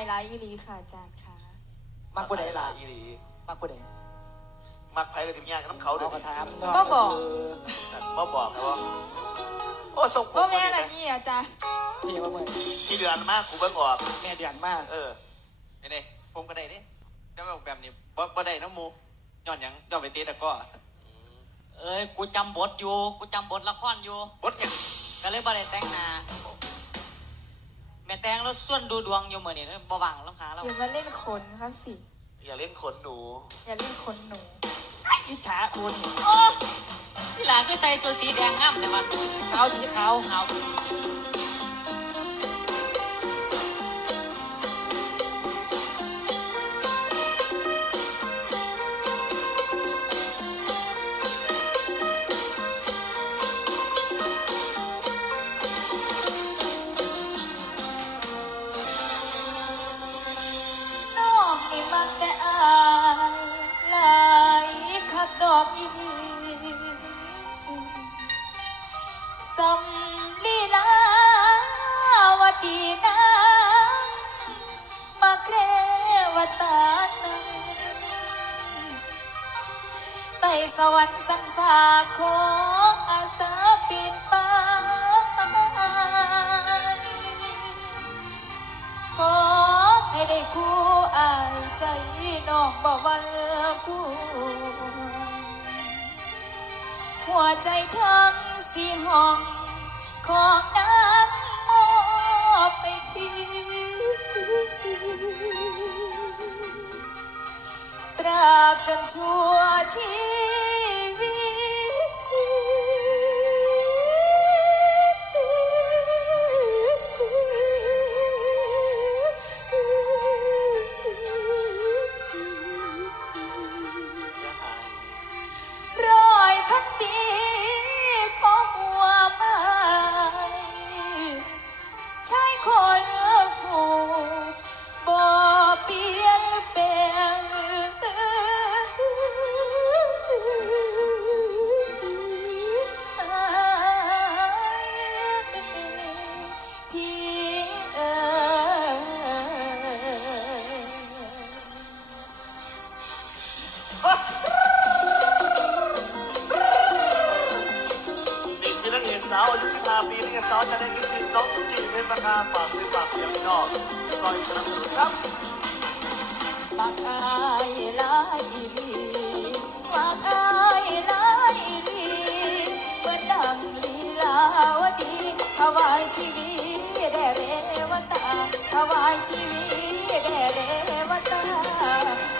ไรลายอีรีค่ะจากค่ะมากกว่าไพลายอีรีมากกว่าไพลมากไพลก็ถึงยากับน้ำเขาเดือดก็บอกก็บอกครับว่าโอ้ส่งผมก็แม่อะไรนี่อาจารย์ที่มาเมื่อที่เดือนมากกูเบิ่งออกแม่เดือนมากเออไอ้นี่ผมก็ได้นี่จะแบบนี้บอกบ่ได้น้ำมูย้อนยังย้อนไปตีแต่ก็ เอ้ยกูจำบทอยู่ กูจำบทละครอยู่บทเนี่ยก็เลยบ่ได้แต่งหน้าแม่แตงเราส่วนดูดวงอยู่เหมือนนี่ยบวังลำพาเราอย่ามาเล่นขนค่ะสิ อย่าเล่นขนหนู อย่าเล่นขนหนูพี่ช้าคุณพี่หลานก็ใส่โซซีแดงง่ำแต่มันเขาถจะเขาเขาักดอกอีสมลีลาวดีนามาเกรวตานะไปสวรรค์สันฟ้าขอจน้องบอกว่าเลือกูหัวใจทั้งสีห้องของน้ำมอบไปพี่ตราบจนชั่วที่นี่คือนักเรียนสาวอายุสิบาปีนักเรียนสาวจะได้ยินจิตต้องที่เป็นประคาฝากซื้อฝากเสียงนอกซอยสนับสนุนครับปากอายลายลีปากอายลายลีเมื่อดังลีลาวดีถวายชีวิตแด่เรวตาถวายชีวิตแด่เรวตา